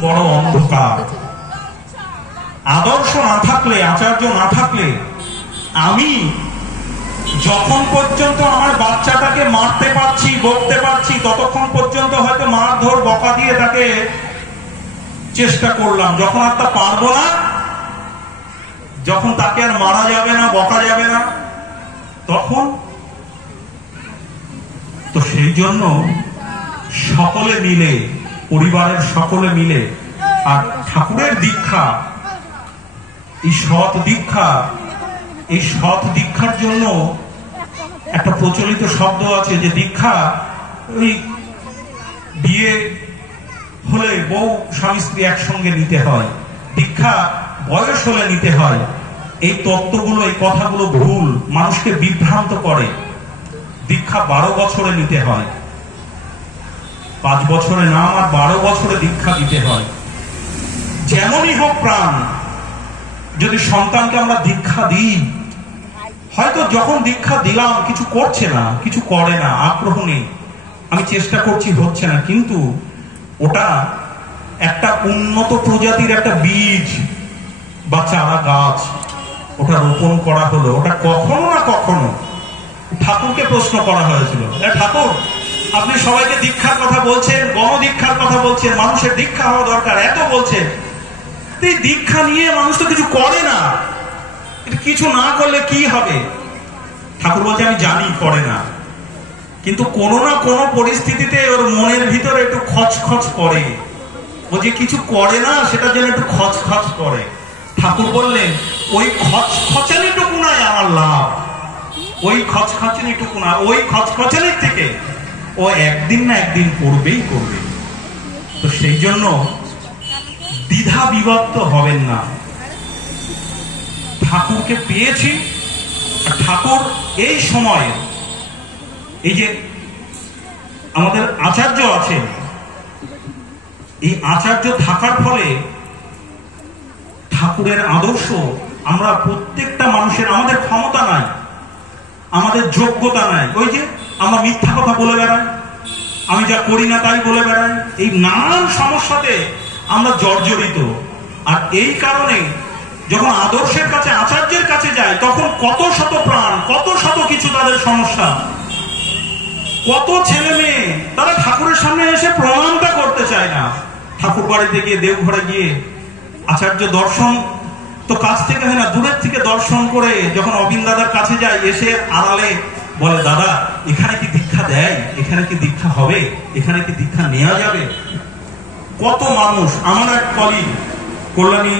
বড় অন্ধকার। আদর্শ না থাকলে, আচার্য না থাকলে, আমি যখন পর্যন্ত আমার বাচ্চাটাকে মারতে পারছি, বকতে পারছি, ততক্ষণ পর্যন্ত হয়তো মারধর বকা দিয়ে তাকে চেষ্টা করলাম। যখন আর তা পারবো না, যখন তাকে আর মারা যাবে না, বকা যাবে না, তখন তো সেই জন্য সকলে মিলে, পরিবারের সকলে মিলে, আর ঠাকুরের দীক্ষা, এই সৎ দীক্ষা, এই সৎ দীক্ষার জন্য একটা প্রচলিত শব্দ আছে যে দীক্ষা ওই বিয়ে হলে বউ স্বামী স্ত্রী একসঙ্গে নিতে হয়, দীক্ষা বয়স হলে নিতে হয়। এই তত্ত্বগুলো, এই কথাগুলো ভুল, মানুষকে বিভ্রান্ত করে। দীক্ষা 12 বছরে নিতে হয়, 5 বছরে না, আর 12 বছরে দীক্ষা দিতে হয়। যেমনই হোক প্রাণ, যদি সন্তানকে আমরা দীক্ষা দিই, হয়তো যখন দীক্ষা দিলাম কিছু করছে না, কিছু করে না, আগ্রহ নেই, আমি চেষ্টা করছি, হচ্ছে না, কিন্তু ওটা একটা উন্নত প্রজাতির একটা বীজ বা চারা গাছ, ওটা রোপণ করা হলো। ওটা কখনো না কখনো ঠাকুরকে প্রশ্ন করা হয়েছিল, ঠাকুর আপনি সবাইকে দীক্ষার কথা বলছেন, গণদীক্ষার কথা বলছেন, মানুষের দীক্ষা হওয়া দরকার, এত বলছেন, এই দীক্ষা নিয়ে মানুষ তো কিছু করে না, কিছু না করলে কি হবে? ঠাকুর বলছে আমি জানি করে না, কিন্তু কোনো না কোনো পরিস্থিতিতে ওর মনের ভিতরে একটু খচখচ করে, ও যে কিছু করে না সেটার জন্য একটু খচখচ করে। ঠাকুর বললেন ওই খচখচানিটুকু নাই আমার লাভ, ওই খচখচানিটুকু না, ওই খচখচানির থেকে ও একদিন না একদিন করবেই করবে। তো সেই জন্য দ্বিধা বিভক্ত হবেন না। ঠাকুরকে পেয়েছি, ঠাকুর এই সময়, এই যে আমাদের আচার্য আছে, এই আচার্য থাকার ফলে ঠাকুরের আদর্শ আমরা প্রত্যেকটা মানুষের, আমাদের ক্ষমতা নাই, আমাদের যোগ্যতা নাই, ওই যে আমরা মিথ্যা কথা বলে বেড়াই, আমি যা করি না তাই বলে বেড়াই, এই নানান সমস্যাতে আমরা জর্জরিত। আর এই কারণে যখন আদর্শের কাছে, আচার্যের কাছে যায়, তখন কত শত প্রাণ, কত শত কিছু তাদের সমস্যা, কত ছেলে মেয়ে তারা ঠাকুরের সামনে এসে প্রণামটা করতে চায় না। ঠাকুর বাড়িতে গিয়ে, দেওঘরে গিয়ে আচার্য দর্শন তো কাছ থেকে হয় না, দূরের থেকে দর্শন করে যখন অবিন দাদার কাছে যায়, এসে আড়ালে বলে দাদা এখানে কি দীক্ষা দেয়, এখানে কি দীক্ষা হবে, এখানে কি দীক্ষা নেওয়া যাবে। কত মানুষ, আমার এক কলিগ কল্যাণী